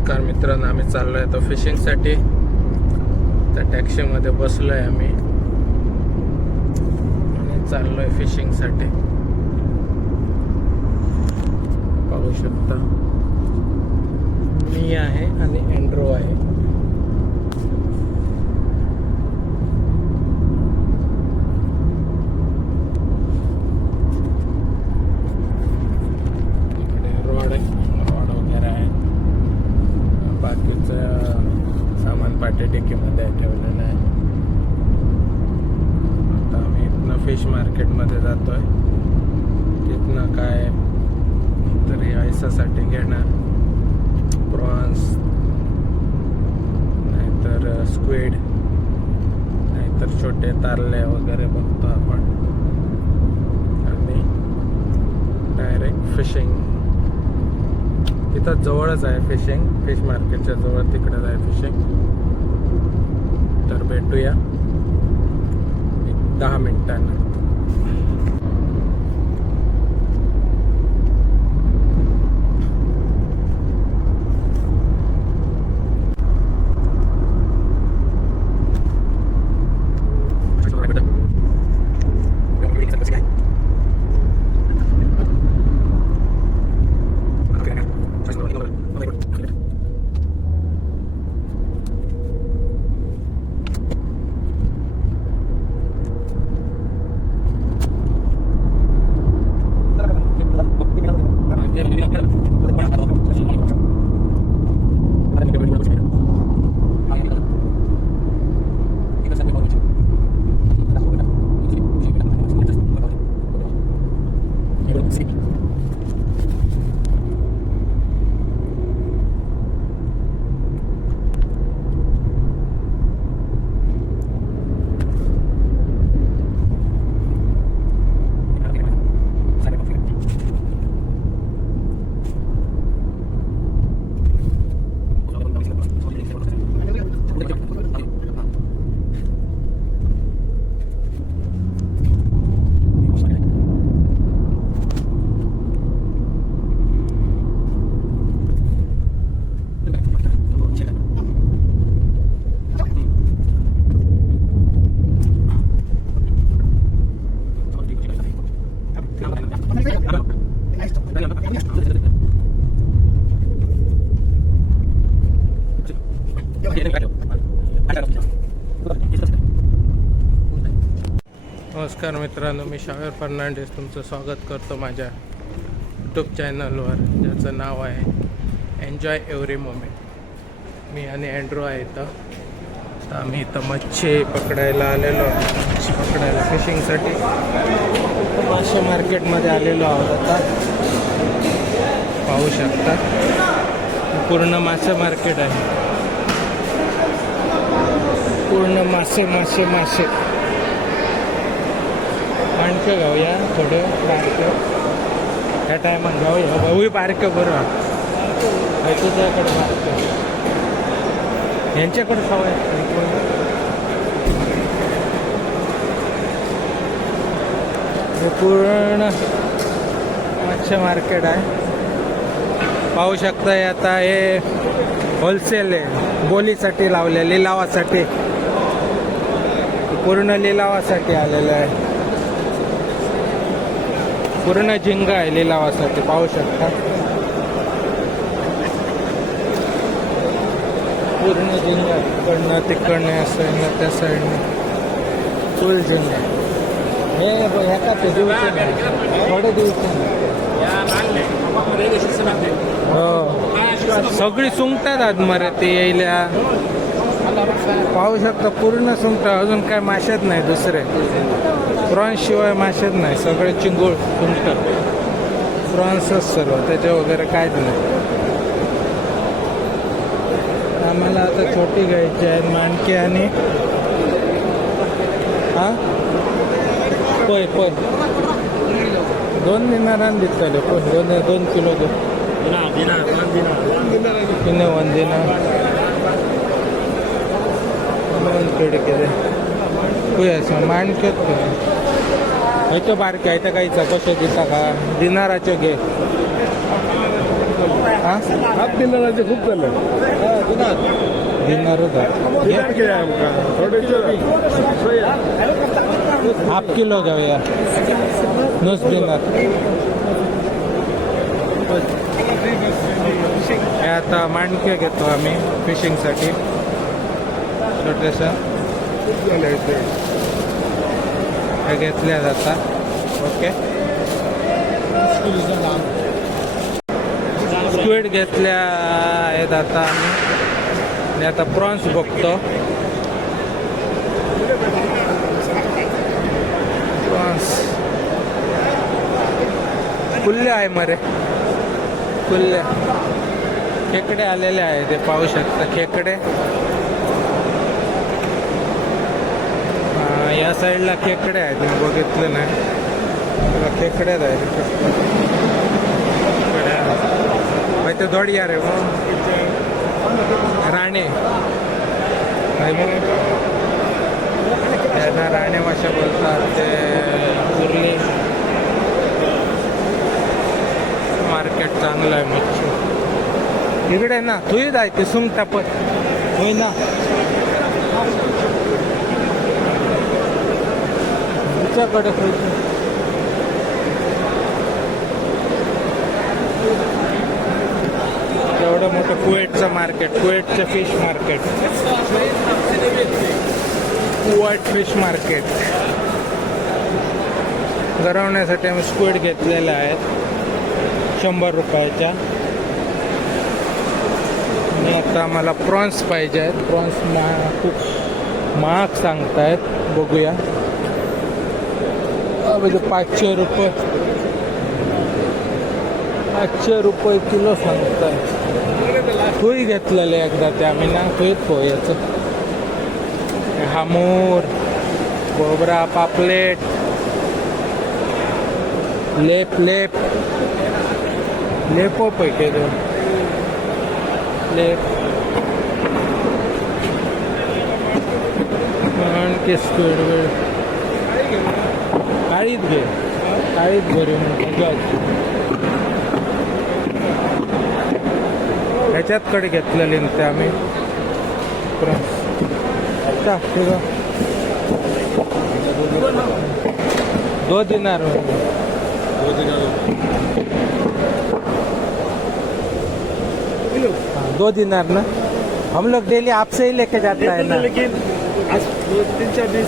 नमस्कार मित्रांनो आम्ही चाललो आहे तो फिशिंगसाठी त्या टॅक्सीमध्ये बसलो आहे आम्ही. आणि चाललो आहे फिशिंगसाठी पाहू शकता. मी आहे आणि अँड्रो आहे इकडे रोड रोड वगैरे आहे बाकीचं सामान पाटे ठेवलेलं आहे. आता आम्ही इथनं फिश मार्केटमध्ये जातो आहे तिथनं काय तरी आयसासाठी घेणार. प्रॉन्स नाहीतर स्क्विड नाहीतर छोटे तारले वगैरे बघतो आपण. आणि डायरेक्ट फिशिंग तिथं जवळच आहे फिशिंग फिश मार्केटच्या जवळ तिकडेच आहे फिशिंग. तर भेटूया. एक दहा मिनिटांना नमस्कार मित्रांनो मी शावेर फर्नांडिस. तुमचं स्वागत करतो माझ्या यूट्यूब चॅनलवर ज्याचं नाव आहे एन्जॉय एव्हरी मोमेंट मी आणि अँड्रो आहे इथं. तर आम्ही इथं मच्छी पकडायला आलेलो आहोत. मच्छी पकडायला फिशिंगसाठी मासे मार्केटमध्ये आलेलो आहोत आता. पाहू शकता. पूर्ण मासे मार्केट आहे. पूर्ण मासे मासे मासे. माणसं गावया थोडं बारकं ह्या टायमात गावया भाऊही बारकं बरं आहे तुझ्याकडे बारकं यांच्याकडे सवय हे पूर्ण मच्छ मार्केट आहे. पाहू शकता आता हे होलसेल आहे. बोलीसाठी लावले लिलावासाठी. पूर्ण लिलावासाठी आलेलं आहे. पूर्ण झिंगा आहे लिलावासाठी पाहू शकता. पूर्ण झिंगा इकडनं तिकडनं या साईडनं ना त्या साईडनं. फुल झिंगा हे ह्याचा ते दिवस थोडे दिवस हो. सगळी सुंगतात आज मरे ते पाहू शकता पूर्ण सुंगट अजून काय माशात नाही दुसरे. प्रॉन्स शिवाय माशात नाही सगळे चिंगूळ सुंगट. प्रॉन्सच सर्व त्याच्या वगैरे काहीच नाही. आम्हाला आता छोटी घ्यायची आहेत माणके आणि हा? पय पय दोन दिनारान दिसतले पय दोन दोन किलो दो तिने वन दिना दोन पिडके दे पय असं माणक्यात बारक्या ह्याच्या काहीचा कशा दिसा का दिनाराचे घे हात दिनाराचे खूप झाले दिनार हाफ किलो घेऊया नुस दिनार हे आता मांडके घेतो आम्ही फिशिंगसाठी छोटेसा घेतल्या जातात ओके स्क्वीड घेतल्या आहेत आता आम्ही आणि आता प्रॉन्स बघतो प्रॉन्स कुल्ले आहे मरे कुल्ले खेकडे आलेले आहे ते पाहू शकता खेकडे हा, या साईडला खेकडे आहेत मी बघितलं नाही. बघा, खेकडेच आहेत. ते दोड रे हो. आहे राणे. त्यांना राणे भाषा बोलतात ते कुर्ली मार्केट चांगलं आहे मच्छी. इकडे ना तुही जाय ते सुंगटा पण होय ना. तुझ्याकडे पैसे. एवढं मोठं कुवेटचं market कुवेटचं fish market Kuwait fish market गरवण्यासाठी आम्ही स्क्विड घेतलेल्या आहेत शंभर रुपयाच्या आणि आता आम्हाला प्रॉन्स पाहिजे आहेत. प्रॉन्स महा खूप महाग सांगतायत. बघूया. हा, म्हणजे पाचशे रुपये. पाचशे रुपये किलो सांगताय. तुही घेतलेले एकदा ते आम्ही ना तुहीत पोह्याचं हामूर गोबरा पापलेट लेप लेप. लेपो पैके दोन. लेप. आणखी स्पीड वेळ काळीत घे. काळीत घरी म्हणतो ह्याच्यात कडे घेतलेले ते आम्ही. दो दिनार दो दिनार ना. हम लोग डेली आपसे ही लेके जाता है ना. लेकिन आज तीन चार दिन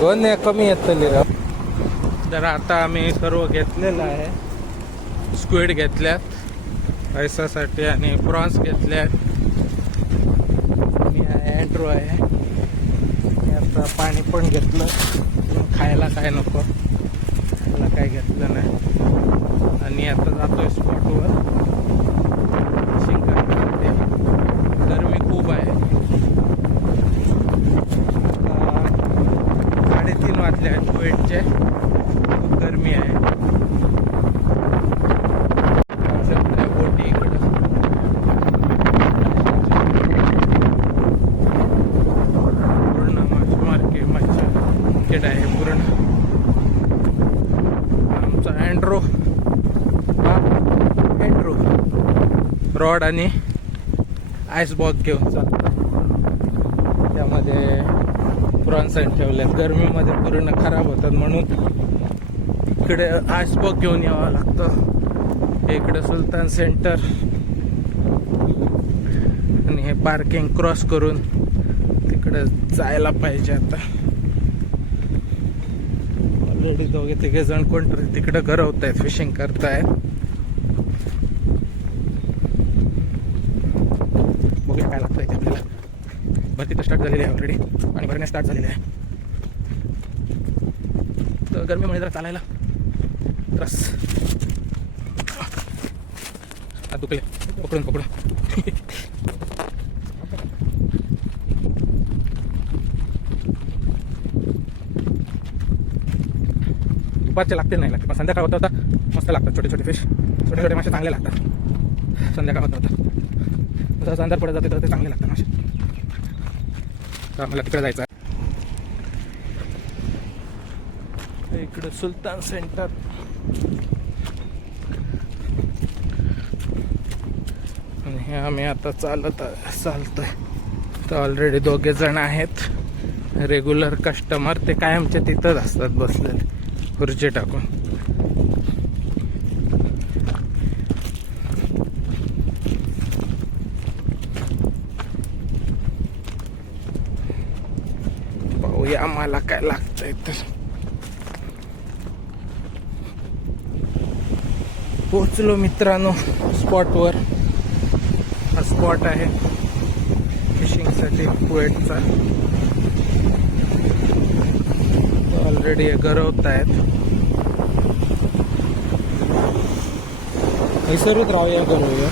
दोन कमी येतली तर. आता आम्ही सर्व घेतलेलं आहे. स्क्वेड घेतल्यात पैसासाठी आणि प्रॉन्स घेतल्यात. मी आहे अँड्रो आहे. आता पाणी पण घेतलं. खायला काय नको. खायला काय घेतलं नाही. आणि आता जातोय स्पॉटवर फिशिंग करण्यासाठी गरमी खूप आहे आता साडेतीन वाजले आहेत कुवेटचे खूप गरमी आहे सध्या बोटी इकडं पूर्ण मासे मार्के मार्केट आहे पूर्ण आमचा अँड्रो हा अँड्रो रॉड आणि आईस बॉक्स घेऊन चालतो. त्यामध्ये प्रॉन्स ठेवले गरमीमध्ये पूर्ण खराब होतात म्हणून इकडे आईस बॉक्स घेऊन यावं लागतं. इकडे सुलतान सेंटर आणि हे पार्किंग क्रॉस करून तिकडे जायला पाहिजे आता. ऑलरेडी दोघे तिघे जण कोणतरी तिकडे गरवत आहेत फिशिंग करतायत बघूया काय लागतं इथे आपल्याला तिथं स्टार्ट झालेली आहे ऑलरेडी आणि भरण्या स्टार्ट झालेलं आहे. तर गरमीमुळे जरा चालायला त्रास. हात दुखले. पकडून पकडून. दुपारचे लागते नाही लागते पण संध्याकाळ होता होता मस्त लागतात छोटे छोटे फिश छोटे छोटे मासे चांगले लागतात. संध्याकाळ होता होता. जसं अंधार पडत जाते तर ते चांगले लागतात मासे. तर आम्हाला तिकडे जायचं आहे? इकडं सुलतान सेंटर. आणि हे आम्ही आता चालत चालतो आहे तर ऑलरेडी दोघे जण आहेत. रेग्युलर कस्टमर ते कायमच्या तिथंच असतात बसलेले. खुर्ची टाकून. मला काय लागतंय तर. पोचलो मित्रांनो स्पॉटवर हा स्पॉट आहे फिशिंगसाठी कुवेटचा ऑलरेडी हे गरवत आहेत हैसरूच राहूया गरवूया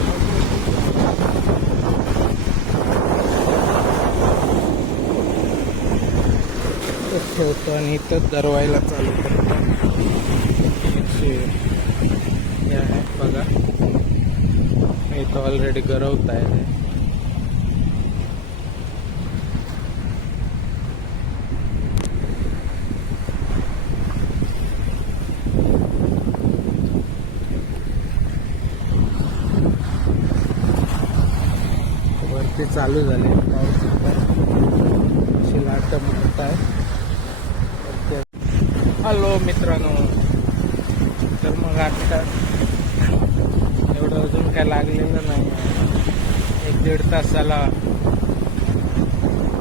इथंच ठेवतो आणि इथंच दरवायला चालू करतो. हे आहे बघा. इथं ऑलरेडी गरवत आहे वरती चालू झाले. पाऊस अशी लाट म्हणत आहे मित्रांनो. तर मग आता एवढं अजून काय लागलेलं नाही. एक दीड तास झाला.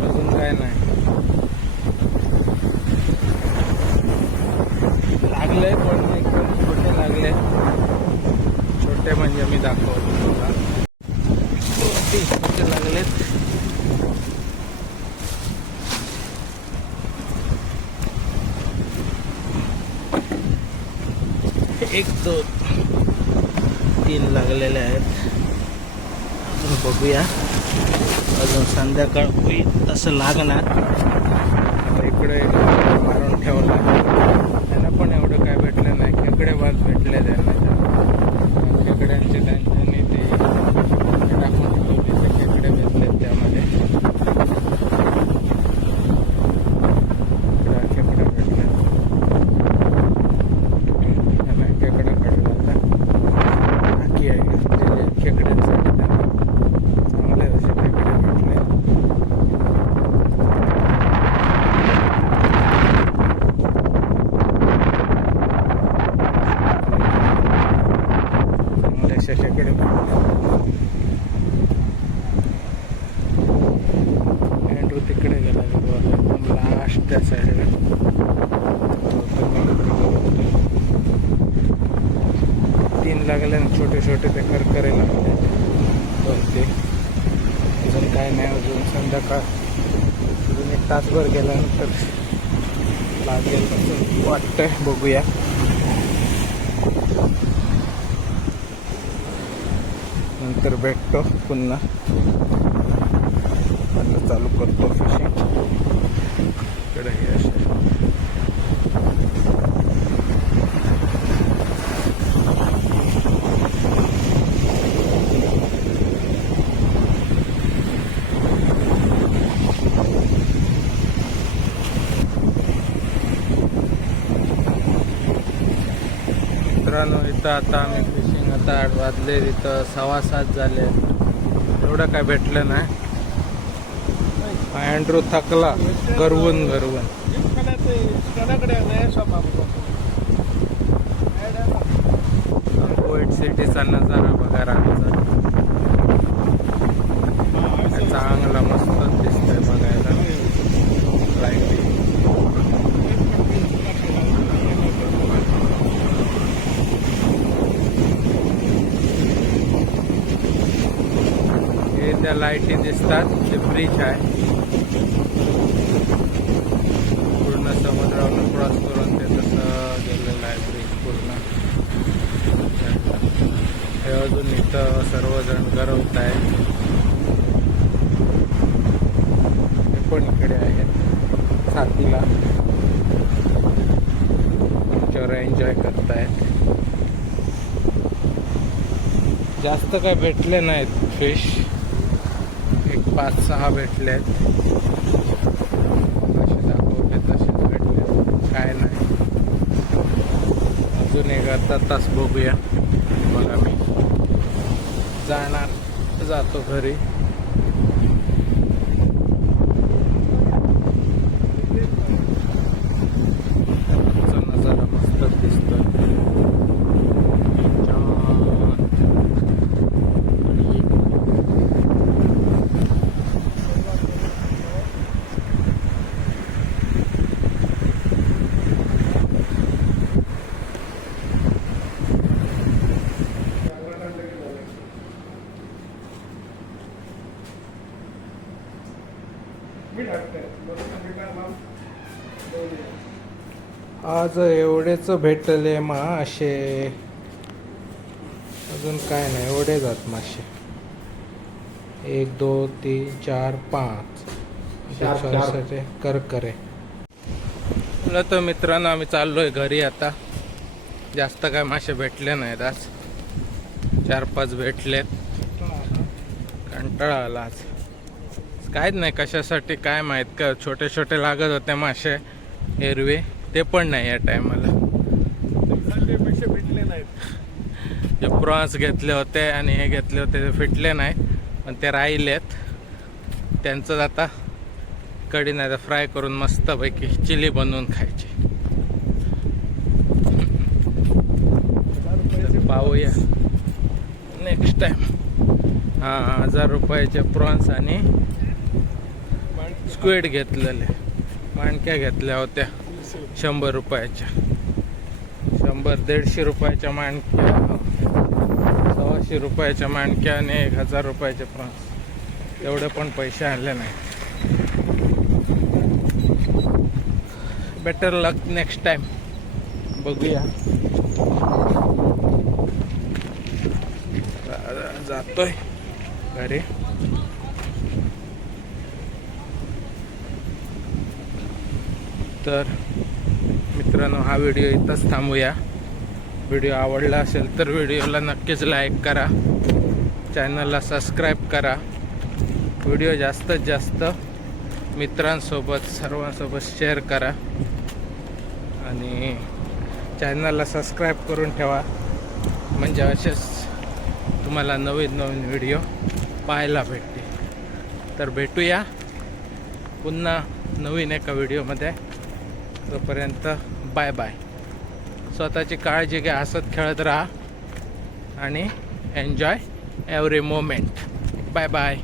अजून काय नाही. लागलंय पण एकदम छोटे लागले. छोटे म्हणजे मी दाखवतो तुला तीस छोटे लागलेत एक दोन तीन लागलेले आहेत. अजून बघूया. अजून संध्याकाळ होईल तसं लागणार. इकडे मारून ठेवला. त्यांना पण एवढं काय भेटलं नाही. खेकडे भात भेटले त्यांना खेकड्यांचे त्यांच्यानी ते टाकून ठेवले ते खेकडे भेटले त्यामध्ये इकडं खेकडे भेटले त्यांना खेकडे काढला आता बाकी आहे घातलेले खेकड्यांसाठी त्यांना चांगले असे खेकडे भेटले चांगले असे खेकडे अँड्रू तिकडे गेला गुरुवार एकदम लास्ट त्या साईडला तीन लागले आणि छोटे ते करकरे लागले दोन ते अजून काय नाही अजून संध्याकाळ. अजून एक तासभर गेल्यानंतर लागेल असं वाटतंय बघूया. नंतर भेटतो पुन्हा. चालू करतो फिशिंग इकडे हे असे मित्रांनो आता आम्ही फिशिंग आता आठ वाजले तिथं सव्वा सात झाले. एवढं काय भेटलं नाही. अँड्रू थकला गरवून गरवून कोविड सिटीचा नजारा बघा रातचा चांगला मस्त दिसतंय बघायला लाईटिंग हे लाईटी दिसतात ते ब्रिज आहे. पूर्ण समुद्रावर क्रॉस करून ते तसं गेलेलं आहे ब्रिज पूर्ण. हे अजून इथं सर्वजण गरवत आहेत. हे पण इकडे आहेत साथीला आमच्यावर एन्जॉय करतायत. जास्त काय भेटले नाहीत फिश पाच सहा भेटले आहेत दाखवले तसेच भेटले. काय नाही. अजून एक अर्धा तास बघूया. मग आम्ही जाणार जातो घरी आजचा नजारा मस्त दिसतोय छान. आज एवढेच भेटले मासे अजून काय नाही एवढे जात मासे एक दोन तीन चार पाच. चार, चार. त्याच्यासाठी करकरे. म्हटलं तर मित्रांनो आम्ही चाललोय घरी आता. जास्त काय मासे भेटले नाहीत आज. चार पाच भेटलेत. कंटाळा आला आज. काहीच नाही कशासाठी काय माहीत का छोटे छोटे लागत होते मासे एरवी ते पण नाही या टायमाला पैसे भेटले नाहीत जे प्रॉन्स घेतले होते आणि हे घेतले होते ते फिटले नाही पण ते राहिलेत. त्यांचं आता कढी नाही तर फ्राय करून मस्तपैकी चिली बनवून खायची. पाहूया. नेक्स्ट टाइम हां हजार रुपयाचे प्रॉन्स आणि स्क्वेड घेतलेले. माणक्या घेतल्या होत्या. शंभर रुपयाच्या. शंभर दीडशे रुपयाच्या माणक्या. सव्वाशे रुपयाच्या माणक्या आणि एक हजार रुपयाचे प्रॉन्स. एवढे पण पैसे आणले नाही. बेटर लक नेक्स्ट टाइम बघूया. जातोय. घरी. तर मित्रांनो हा व्हिडिओ इथंच थांबूया. व्हिडिओ आवडला असेल तर व्हिडिओला नक्कीच लाईक करा. चॅनलला सबस्क्राईब करा. व्हिडिओ जास्तीत जास्त मित्रांसोबत सर्वांसोबत शेअर करा. आणि चॅनलला सबस्क्राईब करून ठेवा. म्हणजे असेच तुम्हाला नवीन नवीन व्हिडिओ पाहायला भेटतील. तर भेटूया पुन्हा नवीन एका व्हिडिओमध्ये. तोपर्यंत बाय बाय. स्वतःची काळजी घ्या हसत खेळत राहा आणि enjoy every moment bye bye.